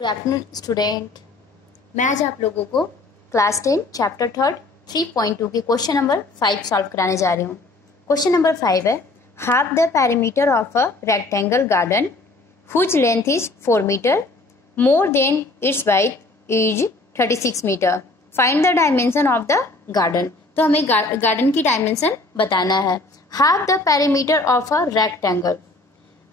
Good afternoon student. मैं आज आप लोगों को क्लास 10 चैप्टर 3.2 के क्वेश्चन नंबर 5 सॉल्व कराने जा रही हूँ। क्वेश्चन नंबर 5 है, half the perimeter of a rectangle garden whose length is 4 metre more than its wide is 36 metre, find the dimension of the garden. तो हमें गार्डन की dimension बताना है। Half the perimeter of a rectangle,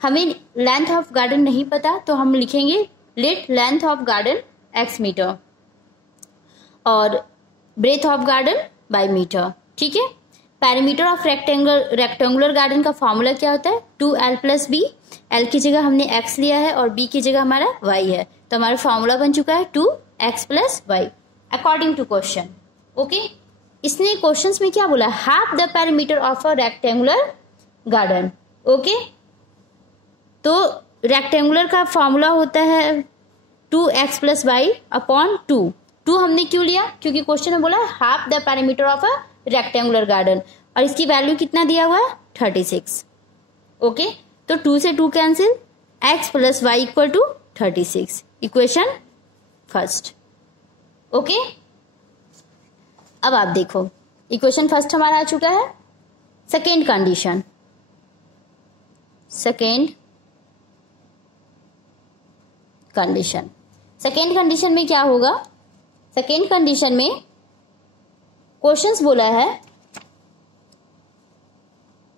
हमें length of garden नहीं पता तो हम लिखेंगे let length of garden x metre और breadth of garden y metre. ठीक है। पेरीमीटर ऑफ रेक्टेंगुलर गार्डन का फॉर्मूला क्या होता है? 2l + b। l की जगह हमने x लिया है और b की जगह हमारा y है, तो हमारा फॉर्मूला बन चुका है 2x + y according to question. Okay, इसने क्वेश्चंस में क्या बोला? Half the perimeter of a rectangular garden. Okay, तो रेक्टेंगुलर का फॉर्मूला होता है 2x + y अपॉन 2। 2 हमने क्यों लिया? क्योंकि क्वेश्चन में बोला half the perimeter of a rectangular garden और इसकी वैल्यू कितना दिया हुआ है? 36। ओके, तो 2 से 2 cancel, x + y = 36, equation first. Okay, अब आप देखो इक्वेशन फर्स्ट हमारा आ चुका है। सेकेंड कंडीशन, सेकेंड कंडीशन में क्या होगा? सेकेंड कंडीशन में क्वेश्चंस बोला है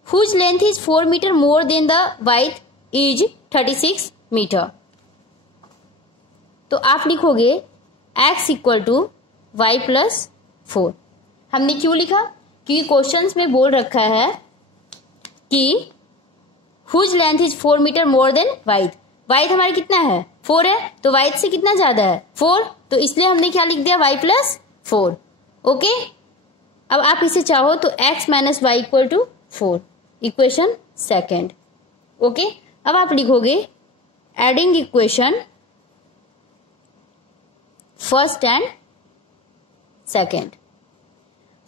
whose length is 4 metre more than the wide is 36 metre. तो आप लिखोगे x = y + 4। हमने क्यों लिखा? क्योंकि क्वेश्चंस में बोल रखा है कि whose length is 4 metre more than wide. Wide हमारा कितना है? 4 है, तो वाइड से कितना ज्यादा है? 4, तो इसलिए हमने क्या लिख दिया? y + 4। ओके, अब आप इसे चाहो तो x - y = 4, equation second. Okay, अब आप लिखोगे adding equation first and second.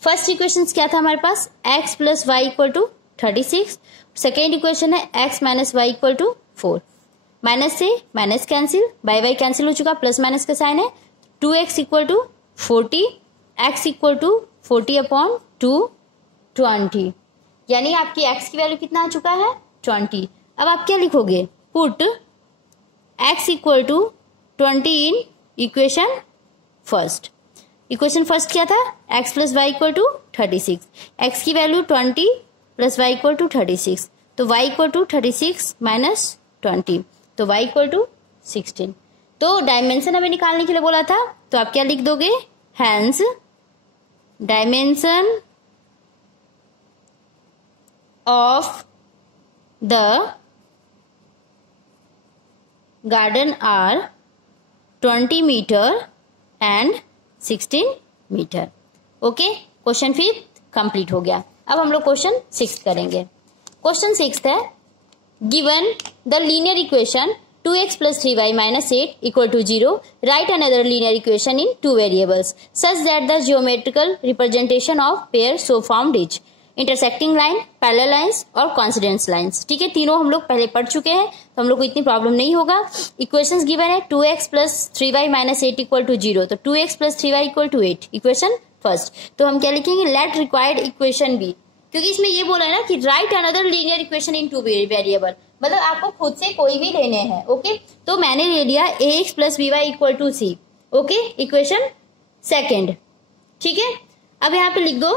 First equation क्या था हमारे पास? x + y = 36। सेकेंड इक्वेशन है x - y = 4। माइनस से minus cancel, bye bye cancel हो चुका, प्लस माइनस का साइन है। 2x = 40, x = 40/2 20, यानी आपकी x की वैल्यू कितना आ चुका है? 20। अब आप क्या लिखोगे? Put x = 20 in equation first. Equation first क्या था? x + y = 36। x की वैल्यू 20 + y = 36, तो y = 36 - 20, तो y = 16। तो डायमेंशन हमें निकालने के लिए बोला था, तो आप क्या लिख दोगे? Hence dimension of the garden are 20 metre and 16 metre. Okay, question 5 complete हो गया। अब हम लोग क्वेश्चन 6 करेंगे। क्वेश्चन 6 है, given the linear equation 2x + 3y - 8 = 0, write another linear equation in 2 variables such that the geometrical representation of pair so formed is intersecting line, parallel lines और coincidence lines। ठीक है, तीनों हम लोग पहले पढ़ चुके हैं, तो हम लोग को इतनी प्रॉब्लम नहीं होगा। इक्वेशंस गिवन है 2x + 3y - 8 = 0, तो 2x + 3y = 8, इक्वेशन फर्स्ट। तो हम क्या लिखेंगे? लेट रिक्वायर्ड इक्वेशन बी, क्योंकि इसमें ये बोला है ना कि right another linear equation in 2 variable, मतलब आपको खुद से कोई भी लेने हैं। ओके, तो मैंने ले लिया ax + by = c। Okay, equation second. ठीक है, अब यहां पे लिख दो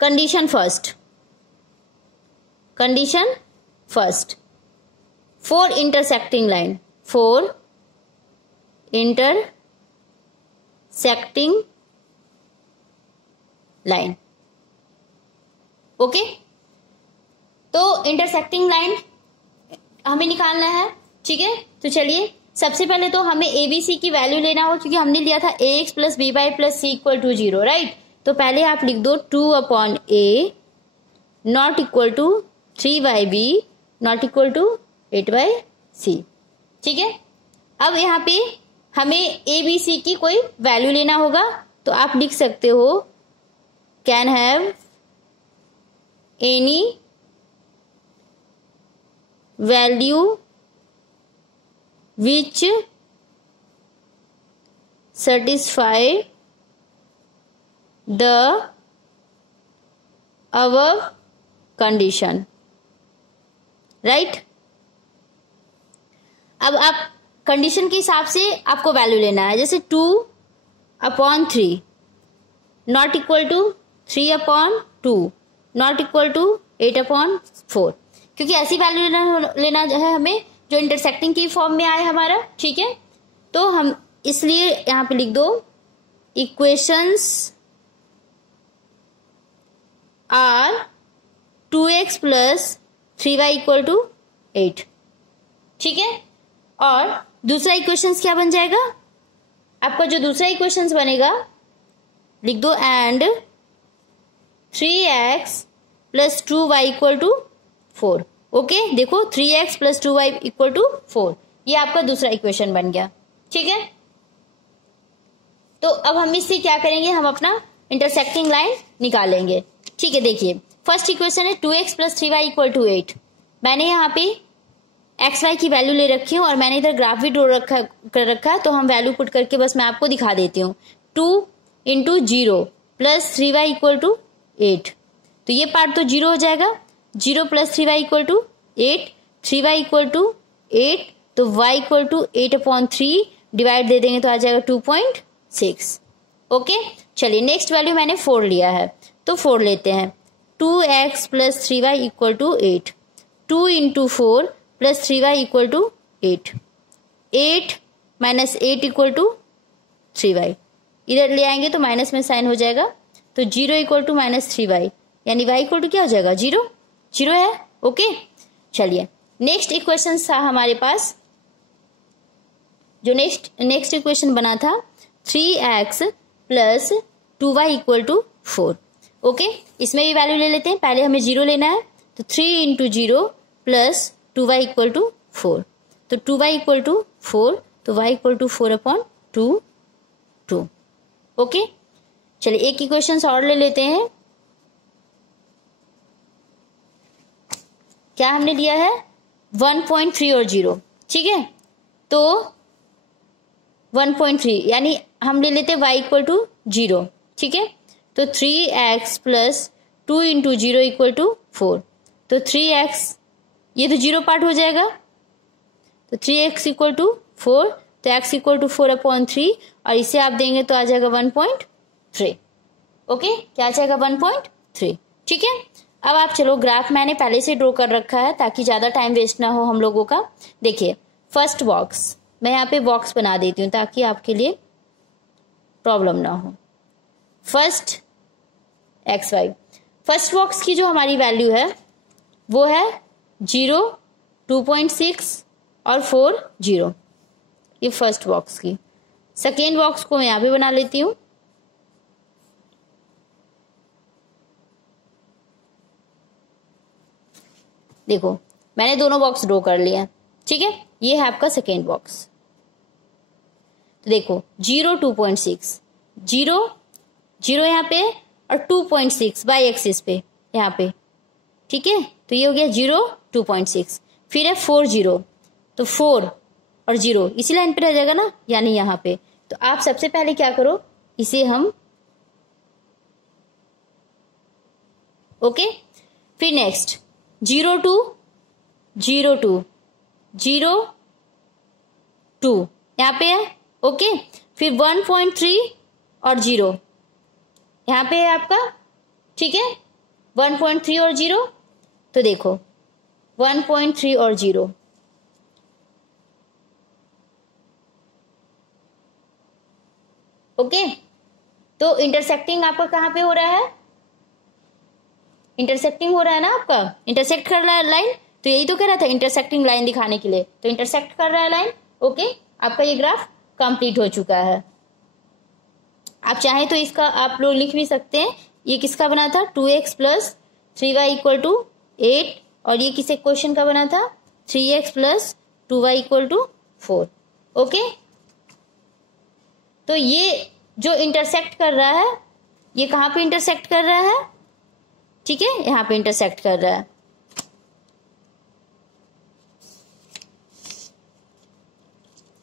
condition first. 4 intersecting line, 4 intersecting line. Okay, तो इंटरसेक्टिंग लाइन हमें निकालना है। ठीक है, तो चलिए सबसे पहले तो हमें ABC की वैल्यू लेना होगा, क्योंकि हमने लिया था ax + by + c = 0, राइट। तो पहले आप लिख दो 2/a not equal to 3/b not equal to 8/c। ठीक है, अब यहाँ पे हमें ABC की कोई वैल्यू लेना होगा, तो आप लिख सकते हो can have any value which satisfy the above condition, right. अब आप कंडीशन के हिसाब से आपको वैल्यू लेना है, जैसे 2/3 not equal to 3/2 not equal to 8/4, क्योंकि ऐसी वैल्यू लेना है हमें जो इंटरसेक्टिंग की फॉर्म में आए हमारा, ठीक है। तो हम इसलिए यहां पे लिख दो इक्वेशंस आर 2x + 3y = 8, ठीक है। और दूसरा इक्वेशंस क्या बन जाएगा आपका, जो दूसरा इक्वेशंस बनेगा लिख दो एंड 3x + 2y = 4। ओके, देखो 3x + 2y = 4, ये आपका दूसरा इक्वेशन बन गया, ठीक है। तो अब हम इससे क्या करेंगे, हम अपना इंटरसेक्टिंग लाइन निकालेंगे, ठीक है। देखिए फर्स्ट इक्वेशन है 2x + 3y = 8। मैंने यहाँ पे एक्स वाई की वैल्यू ले रखी हूँ और मैंने इधर ग्राफ भी ड्रॉ कर रखा है, तो हम वैल्यू पुट करके बस मैं आपको दिखा देती हूँ। 2 × 0 + 3y = 8, तो ये पार्ट तो 0 हो जाएगा। 0 + 3y = 8, 3y = 8, तो y = 8/3 डिवाइड दे देंगे तो आ जाएगा 2.6। ओके, चलिए नेक्स्ट वैल्यू मैंने 4 लिया है, तो 4 लेते हैं। 2x + 3y = 8, 2 × 4 + 3y = 8, 8 - 8 = 3y, इधर ले आएंगे तो माइनस में साइन हो जाएगा, तो 0 = -3y, यानी y = क्या हो जाएगा 0 0 है। ओके, चलिए नेक्स्ट इक्वेशन था हमारे पास, जो नेक्स्ट इक्वेशन बना था 3x + 2y = 4। ओके, इसमें भी वैल्यू ले लेते हैं, पहले हमें 0 लेना है, तो 3 × 0 + 2y = 4, तो 2y = 4, तो y = 4/2 2। ओके, चलिए एक इक्वेशन और ले लेते हैं। क्या हमने लिया है 1.3 और 0, ठीक है। तो 1.3 यानी हम ले लेते हैं y = 0, ठीक है। तो 3x + 2 × 0 = 4, तो 3x, ये तो 0 पार्ट हो जाएगा, तो 3x = 4, तो x = 4/3 और इसे आप देंगे तो आ जाएगा 1.3। ओके, क्या आ जाएगा 1.3, ठीक है। अब आप चलो ग्राफ मैंने पहले से ड्रॉ कर रखा है ताकि ज्यादा टाइम वेस्ट ना हो हम लोगों का। देखिए फर्स्ट बॉक्स मैं यहाँ पे बॉक्स बना देती हूँ ताकि आपके लिए प्रॉब्लम ना हो। First X Y, first box की जो हमारी वैल्यू है वो है 0, 2.6 और 4 0, ये फर्स्ट बॉक्स की। सेकेंड बॉक्स को मैं यहाँ पे बना लेती हूँ। देखो मैंने दोनों बॉक्स ड्रॉ कर लिया, ठीक है। ये है आपका सेकेंड बॉक्स। तो देखो 0 2.6, 0 0 यहाँ पे और 2.6 बाई एक्सिस पे यहाँ पे, ठीक है। तो ये हो गया 0 2.6, फिर है 4 0, तो 4 और 0 इसी लाइन पे रह जाएगा ना, यानी यहाँ पे। तो आप सबसे पहले क्या करो, इसे हम ओके, फिर नेक्स्ट 0 2 0 2 0 2 यहाँ पे है, ओके। फिर 1.3 और 0 यहाँ पे है आपका, ठीक है। 1.3 और 0, तो देखो 1.3 और 0, ओके। तो इंटरसेक्टिंग आपका कहाँ पे हो रहा है, इंटरसेक्टिंग हो रहा है ना आपका, इंटरसेक्ट कर रहा है लाइन, तो यही तो कह रहा था इंटरसेक्टिंग लाइन दिखाने के लिए, तो इंटरसेक्ट कर रहा है लाइन, ओके। आपका ये ग्राफ कंप्लीट हो चुका है। आप चाहें तो इसका आप लोग लिख भी सकते हैं, ये किसका बना था 2x + 3y = 8, और ये किस क्वेश्चन का बना था 3x + 2y = 4, ओके। तो ये जो इंटरसेक्ट कर रहा है, ये कहाँ पे इंटरसेक्ट कर रहा है, ठीक है, यहाँ पे इंटरसेक्ट कर रहा है।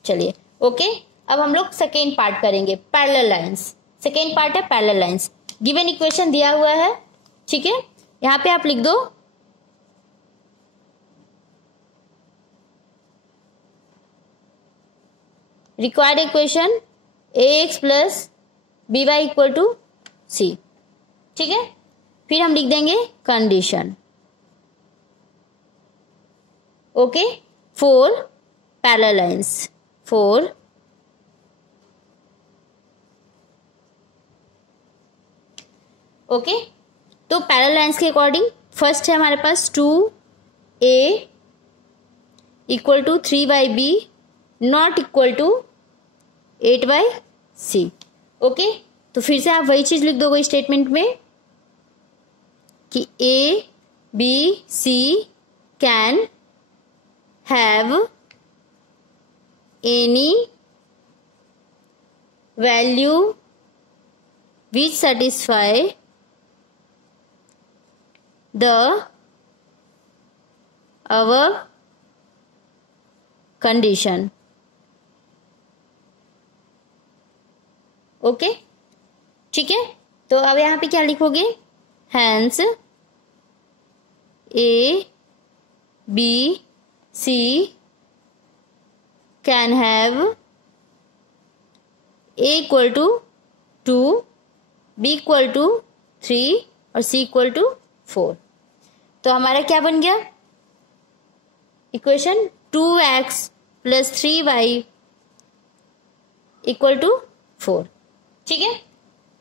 चलिए ओके, अब हम लोग सेकेंड पार्ट करेंगे, पैरेलल लाइंस। सेकेंड पार्ट है पैरेलल लाइंस। गिवन इक्वेशन दिया हुआ है, ठीक है, यहां पे आप लिख दो required equation ax plus by equal to c, ठीक है। फिर हम लिख देंगे condition, okay, for parallel lines, for okay. तो पैरेलल लाइंस के अकॉर्डिंग फर्स्ट है हमारे पास 2a equal to 3b not equal to 8c, okay. तो फिर से आप वही चीज लिख दोगे स्टेटमेंट में कि a b c can have any value which satisfy the above condition, okay, ठीक है। तो अब यहां पे क्या लिखोगे, hence a b c can have a equal to 2, b equal to 3 और c इक्वल टू 4। तो हमारा क्या बन गया equation, 2x plus 3y equal to 4, ठीक है।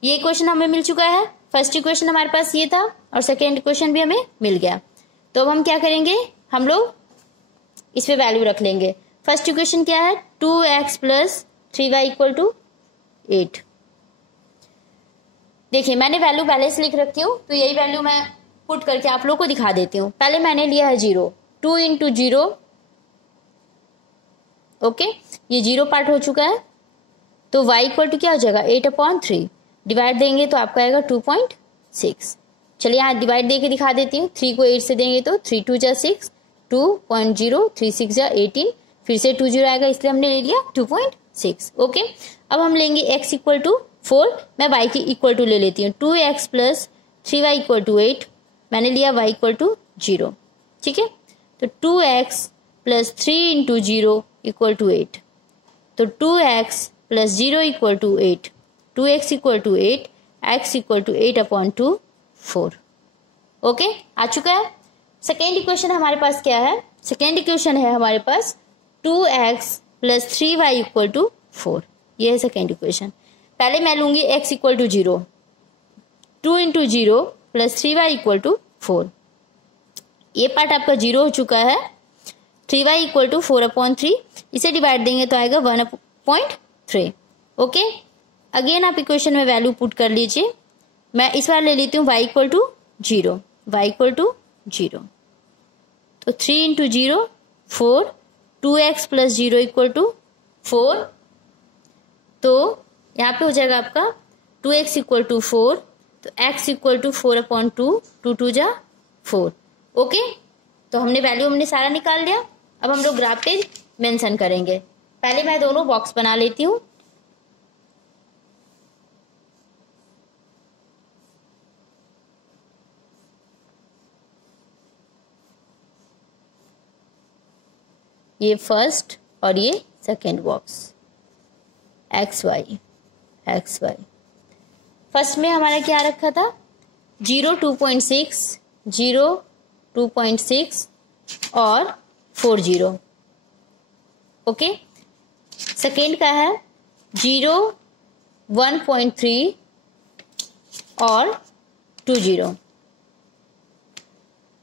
ये इक्वेशन हमें मिल चुका है। फर्स्ट इक्वेशन हमारे पास ये था और सेकेंड इक्वेशन भी हमें मिल गया। तो अब हम क्या करेंगे, हम लोग इस पे वैल्यू रख लेंगे। फर्स्ट इक्वेशन क्या है, 2x plus 3y equal to 8। देखिए मैंने वैल्यू पहले से लिख रखी हूँ, तो यही वैल्यू मैं पुट करके आप लोग को दिखा देती हूँ। पहले मैंने लिया है 0, 2 इंटू 0, ओके, ये 0 पार्ट हो चुका है। तो y इक्वल टू क्या हो जाएगा, 8/3, डिवाइड देंगे तो आपका आएगा 2.6। चलिए यहाँ डिवाइड दे के दिखा देती हूँ। 3 को 8 से देंगे तो 3 2 जा 6, 2.0, 3 6 जा 18, फिर से 2 0 आएगा, इसलिए हमने ले लिया 2.6, ओके। अब हम लेंगे x इक्वल टू 4, मैं y की इक्वल टू ले लेती हूँ, 2x plus 3y equal to 8, मैंने लिया y इक्वल टू 0, ठीक है। तो 2x plus 3 into 0 equal to 8, तो 2x plus 0 equal to 8, 2x equal to 8, x equal to 8/2, 4, okay, आ चुका है। सेकेंड इक्वेशन हमारे पास क्या है, सेकेंड इक्वेशन है हमारे पास 2x plus 3y equal to 4, ये है सेकेंड इक्वेशन। पहले मैं लूंगी x equal to 0, 2 into 0 plus 3y equal to 4, ये पार्ट आपका 0 हो चुका है। 3y इक्वल टू 4/3, इसे डिवाइड देंगे तो आएगा 1/3, ओके। अगेन आप इक्वेशन में वैल्यू पुट कर लीजिए। मैं इस बार ले लेती हूँ y equal to 0, y equal to 0, तो 3 into 0 4, 2x plus 0 equal to 4, तो यहाँ पे हो जाएगा आपका 2x इक्वल टू 4, तो x इक्वल टू 4/2, 2 2 जा 4, ओके। तो हमने सारा निकाल लिया। अब हम लोग ग्राफ पे मेंशन करेंगे। पहले मैं दोनों बॉक्स बना लेती हूँ। ये फर्स्ट और ये second box, X Y X Y. First में हमारा क्या रखा था, 0 2.6, 0 2.6 और 4 0, ओके। सेकेंड का है 0 1.3 और 2 0,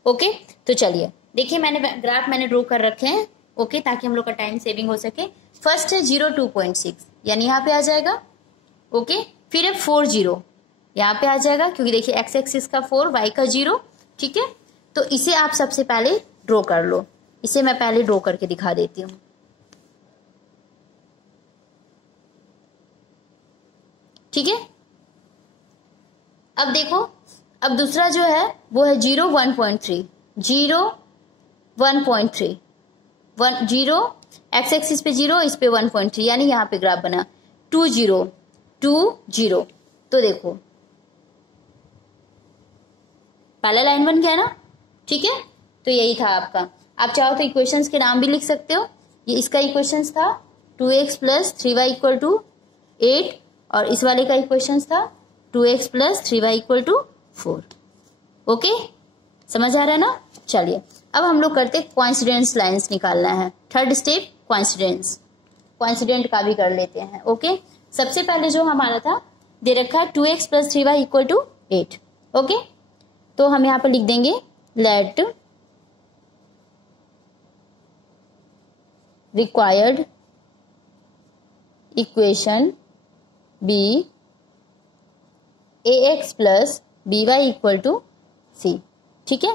ओके। तो चलिए देखिए ग्राफ मैंने ड्रॉ कर रखे हैं, ओके, ताकि हम लोग का टाइम सेविंग हो सके। फर्स्ट है 0 2.6, यानी यहाँ पे आ जाएगा, ओके। फिर है 4 0, यहाँ पे आ जाएगा, क्योंकि देखिए एक्स एक्सिस का 4, वाई का 0, ठीक है। तो इसे आप सबसे पहले ड्रॉ कर लो। इसे मैं पहले ड्रॉ करके दिखा देती हूँ। ठीक है, अब देखो, अब दूसरा जो है वो है 0 1.3, 0 1.3, 0 एक्स एक्सिस पे 0, इस पे 1.3, यानी यहाँ पे ग्राफ बना 2 0 2 0। तो देखो पहला लाइन बन गया ना, ठीक है। तो यही था आपका। आप चाहो तो इक्वेशंस के नाम भी लिख सकते हो। ये इसका इक्वेशंस था 2x + 3y = 8 और इस वाले का इक्वेशंस था 2x + 3y = 4। ओके, समझ आ रहा है ना। चलिए अब हम लोग करते कोइंसिडेंस लाइंस निकालना है। थर्ड स्टेप कोइंसिडेंट का भी कर लेते हैं। ओके, सबसे पहले जो हमारा था दे रखा है 2x + 3y = 8। ओके, तो हम यहां पर लिख देंगे let required equation be ax + by = c। ठीक है,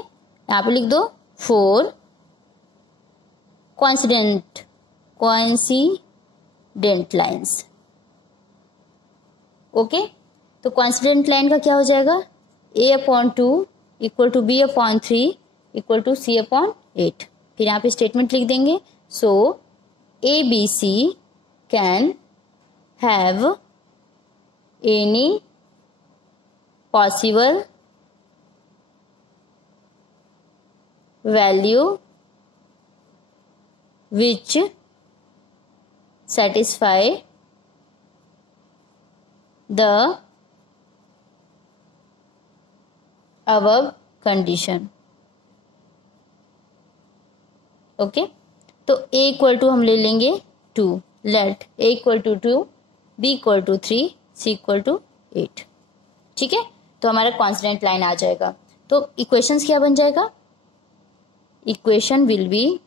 यहां पर लिख दो 4 कोइंसिडेंट लाइंस। ओके, तो कोइंसिडेंट लाइन का क्या हो जाएगा, a/2 = b/3 = c/8। फिर यहाँ पे स्टेटमेंट लिख देंगे सो ABC can have any possible value which satisfy the above condition। Okay, तो a = हम ले लेंगे 2, लेट a = 2, b = 3, c = 8। ठीक है, तो हमारा कॉन्स्टेंट लाइन आ जाएगा। तो इक्वेशंस क्या बन जाएगा, equation will be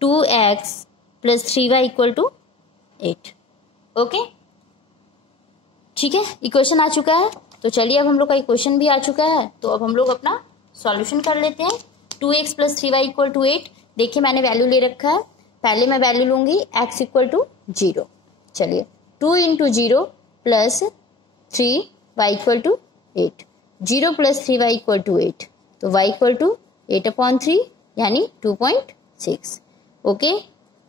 2x + 3y = 8। Okay, ठीक है, इक्वेशन आ चुका है। तो चलिए अब हम लोग का इक्वेशन भी आ चुका है, तो अब हम लोग अपना सॉल्यूशन कर लेते हैं। 2x + 3y = 8। देखिए मैंने वैल्यू ले रखा है, पहले मैं वैल्यू लूंगी x = 0। चलिए 2 × 0 + 3y = 8, 0 + 3y = 8, तो y = 8/3 यानी 2.6। Okay,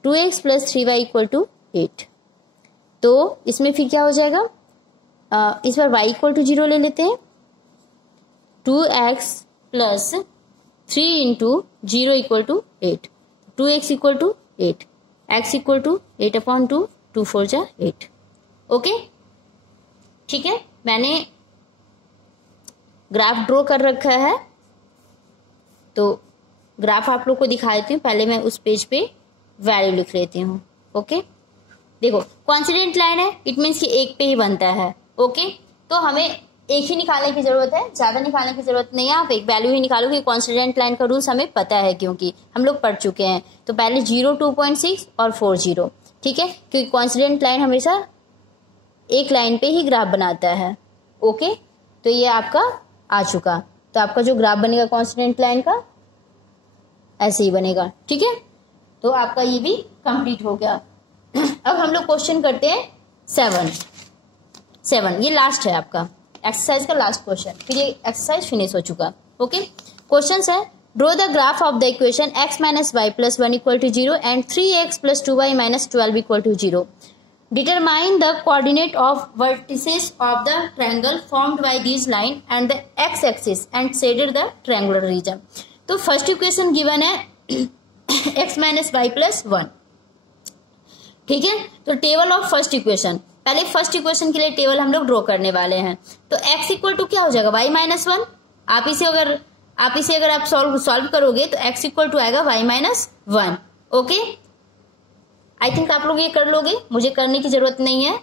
2x + 3y = 8। तो इसमें फिर क्या हो जाएगा, इस बार y = 0 ले लेते हैं। 2x + 3 × 0 = 8, 2x = 8, x = 8/2, 2 4 जा 8। ओके, ठीक है, मैंने ग्राफ ड्रॉ कर रखा है, तो ग्राफ आप लोग को दिखा देती हूँ। पहले मैं उस पेज पे वैल्यू लिख लेती हूँ। ओके, देखो कोइंसिडेंट लाइन है, इट मीन्स कि एक पे ही बनता है। ओके, तो हमें एक ही निकालने की जरूरत है, ज्यादा निकालने की जरूरत नहीं है। आप एक वैल्यू ही निकालोगे। कोइंसिडेंट लाइन का रूल्स हमें पता है क्योंकि हम लोग पढ़ चुके हैं। तो पहले 0, 2.6 और 4 0। ठीक है, क्योंकि कोइंसिडेंट लाइन हमेशा एक लाइन पे ही ग्राफ बनाता है। ओके, तो ये आपका आ चुका। तो आपका जो ग्राफ बनेगा कोइंसिडेंट लाइन का ऐसे ही बनेगा। ठीक है, तो आपका ये भी कंप्लीट हो गया। अब हम लोग क्वेश्चन करते हैं 7। ये लास्ट है आपका एक्सरसाइज का लास्ट क्वेश्चन, फिर ये एक्सरसाइज फिनिश हो चुका। ओके, क्वेश्चन है draw the graph of the equation x - y + 1 = 0 and 3x + 2y - 12 = 0। Determine the coordinate of vertices of the triangle formed by these line and the x-axis and shaded the triangular region। तो first equation given है x - y + 1। ठीक है, तो table of first equation, पहले first equation के लिए table हम लोग ड्रॉ करने वाले हैं। तो x = क्या हो जाएगा, y - 1। आप इसे अगर आप सॉल्व करोगे तो x = आएगा y - 1। ओके, आई थिंक आप लोग ये कर लोगे, मुझे करने की जरूरत नहीं है।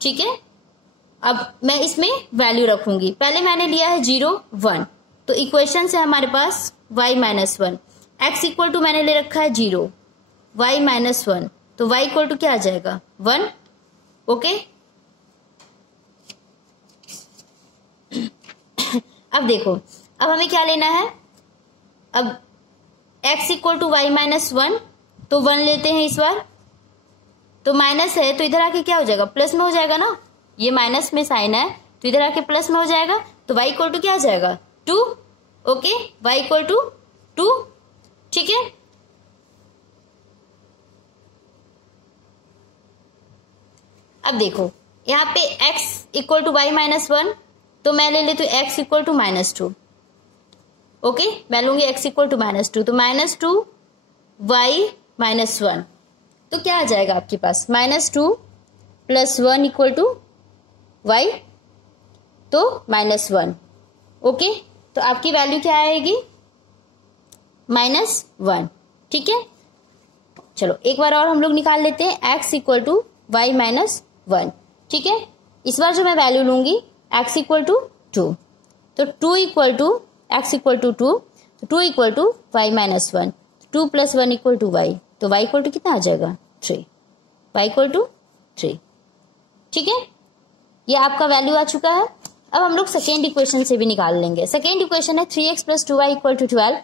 ठीक है, अब मैं इसमें वैल्यू रखूंगी। पहले मैंने लिया है 0 1, तो इक्वेशन है हमारे पास y - 1। x = मैंने ले रखा है 0, y - 1, तो y = क्या आ जाएगा 1। ओके, अब देखो, अब हमें क्या लेना है, अब x = y - 1, तो 1 लेते हैं इस बार। तो माइनस है तो इधर आके क्या हो जाएगा, प्लस में हो जाएगा ना। ये माइनस में साइन है तो इधर आके प्लस में हो जाएगा। तो y = क्या आ जाएगा 2। ओके, y इक्वल टू 2, ठीक है। अब देखो यहाँ पे x equal to Y minus 1, तो मैं ले लेती हूँ x इक्वल टू -2, ओके, मैं लूंगी x इक्वल टू -2, तो -2 y माइनस 1, तो क्या आ जाएगा आपके पास -2 + 1 इक्वल टू y, तो -1, ओके, तो आपकी वैल्यू क्या आएगी -1, ठीक है। चलो एक बार और हम लोग निकाल लेते हैं, x equal to Y minus 1, ठीक है। इस बार जो मैं वैल्यू लूंगी x इक्वल टू 2, तो 2 equal to x equal to 2, तो 2 equal to Y minus 1, 2 + 1 equal to y, तो y इक्वल टू कितना आ जाएगा 3, y इक्वल टू 3, ठीक है। ये आपका वैल्यू आ चुका है। अब हम लोग सेकेंड इक्वेशन से भी निकाल लेंगे। सेकेंड इक्वेशन है 3x + 2y इक्वल टू 12,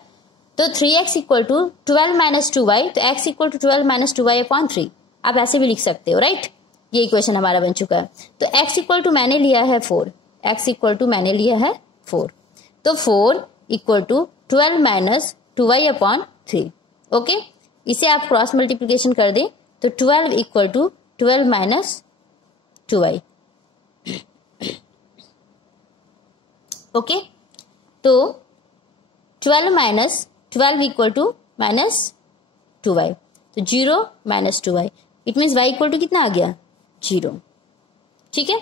तो 3x इक्वल टू 12 - 2y, तो x equal to 12 - 2y upon 3, आप ऐसे भी लिख सकते हो, राइट। ये इक्वेशन हमारा बन चुका है। तो x इक्वल टू मैंने लिया है 4, x इक्वल टू मैंने लिया है 4, तो 4 equal to 12 - 2y upon 3, okay. इसे आप क्रॉस मल्टीप्लीकेशन कर दें तो 12 इक्वल टू 12 - 2y, ओके, तो 12 - 12 इक्वल टू -2y, तो 0 - 2y, it means y equal to कितना आ गया 0, ठीक है।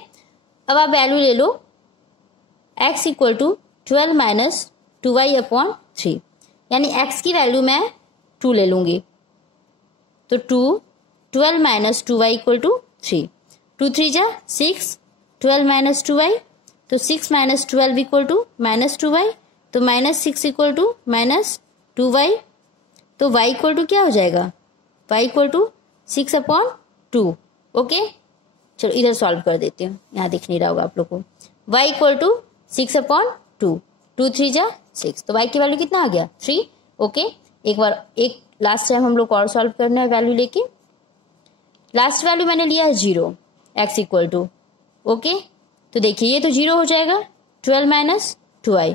अब आप वैल्यू ले लो x equal to 12 - 2y upon 3, यानी x की वैल्यू मैं 2 ले लूंगी, तो 12 - 2y इक्वल टू 3, 2 3 जा 6, 12 - 2y, तो 6 - 12 इक्वल टू -2y, तो -6 इक्वल टू -2y, तो y इक्वल टू क्या हो जाएगा, y equal to 6 upon 2, okay. चलो इधर सॉल्व कर देती हूँ, यहाँ दिख नहीं रहा होगा आप लोग को। y इक्वल टू 6 अपॉन 2, 2 3 जा 6, तो y की वैल्यू कितना आ गया 3, ओके। एक बार एक लास्ट टाइम हम लोग को और सॉल्व करना है वैल्यू लेके। लास्ट वैल्यू मैंने लिया है 0, x इक्वल टू, ओके, तो देखिए ये तो 0 हो जाएगा, 12 - 2y,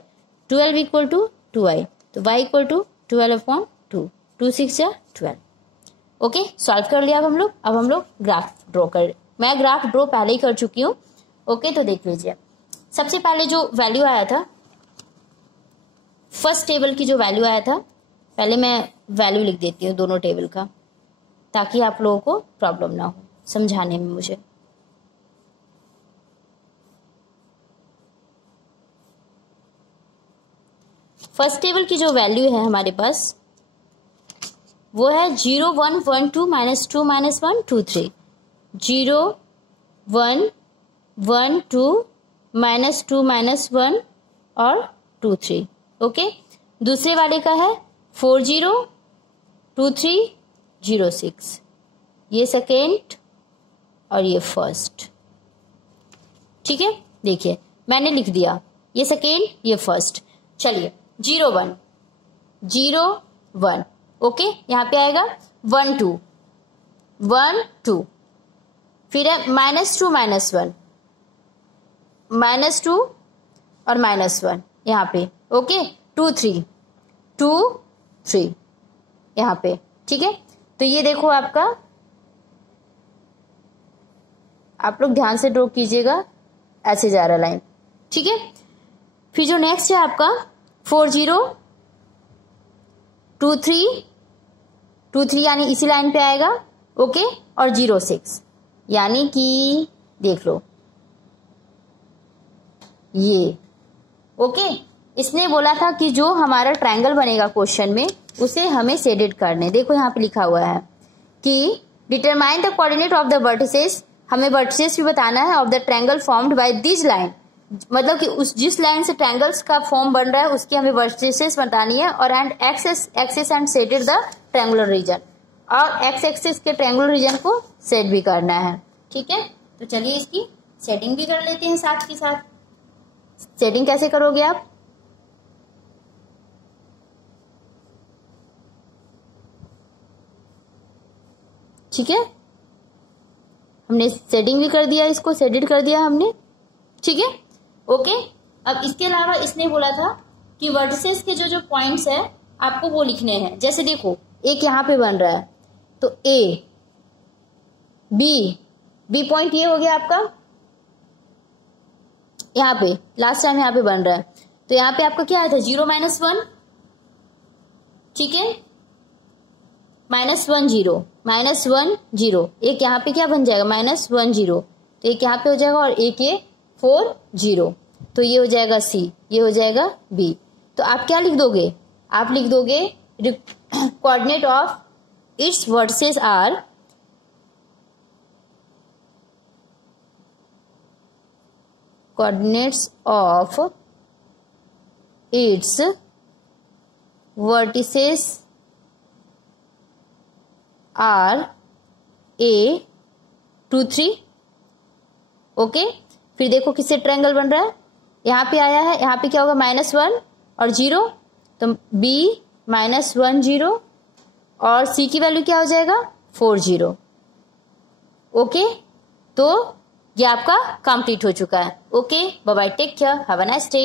12 इक्वल टू 2y, तो y इक्वल टू 12 अपॉन 2, 2 6 जा 12, ओके। सॉल्व कर लिया हम लोग। अब हम लोग ग्राफ ड्रॉ कर, मैं ग्राफ ड्रॉ पहले ही कर चुकी हूँ, ओके। तो देख लीजिए, सबसे पहले जो वैल्यू आया था, फर्स्ट टेबल की जो वैल्यू आया था, पहले मैं वैल्यू लिख देती हूँ दोनों टेबल का, ताकि आप लोगों को प्रॉब्लम ना हो समझाने में मुझे। फर्स्ट टेबल की जो वैल्यू है हमारे पास वो है 0 1 1 2 -2 -1 2 3, 0 1 1 2 -2 -1 और 2 3, ओके। दूसरे वाले का है 4 0 2 3 0 6, ये सेकेंड और ये फर्स्ट, ठीक है। देखिए मैंने लिख दिया, ये सेकेंड ये फर्स्ट। चलिए 0 1 0 1, ओके, यहाँ पे आएगा 1 2 1 2, फिर है -2 -1, -2 और -1 यहाँ पे, ओके, 2 3 2 3 यहाँ पे, ठीक है। तो ये देखो आपका, आप लोग ध्यान से ड्रॉ कीजिएगा, ऐसे जा रहा लाइन, ठीक है। फिर जो नेक्स्ट है आपका 4 0 2 3 2 3, यानी इसी लाइन पे आएगा, ओके, और 0 6, यानी कि देख लो ये, ओके। इसने बोला था कि जो हमारा ट्रायंगल बनेगा क्वेश्चन में उसे हमें शेडेड करने। देखो यहाँ पे लिखा हुआ है कि determine the coordinate of the vertices, हमें वर्टिसेस भी बताना है, of the triangle formed by this line, मतलब कि उस जिस लाइन से ट्रायंगल्स का फॉर्म बन रहा है उसकी हमें वर्टिसेस बतानी है, और and axis and shaded the triangular region, और एक्स एक्सिस के ट्रायंगुलर रीजन को सेट भी करना है, ठीक है। तो चलिए इसकी सेटिंग भी कर लेते हैं साथ के साथ। सेटिंग कैसे करोगे आप, ठीक है, हमने सेटिंग भी कर दिया, इसको सेटेड कर दिया हमने, ठीक है, ओके। अब इसके अलावा इसने बोला था कि वर्टिसेस के जो जो पॉइंट्स है आपको वो लिखने हैं। जैसे देखो एक यहाँ पे बन रहा है, तो ए बी पॉइंट ये हो गया आपका, यहाँ पे लास्ट टाइम यहाँ पे बन रहा है, तो यहाँ पे आपका क्या आया था 0 -1, ठीक है, -1 0 -1 0, एक यहाँ पे क्या बन जाएगा -1 0, तो एक यहाँ पे हो जाएगा और एक ये 4 0, तो ये हो जाएगा सी, ये हो जाएगा बी। तो आप क्या लिख दोगे, आप लिख दोगे coordinate of its vertices are coordinates of its vertices are A 2 3। Okay, फिर देखो किससे ट्रायंगल बन रहा है, यहाँ पे आया है, यहाँ पे क्या होगा -1 और 0, तो B -1 0 और C की वैल्यू क्या हो जाएगा 4 0। ओके, तो ये आपका कंप्लीट हो चुका है। Okay, bye bye, take care, have a nice day.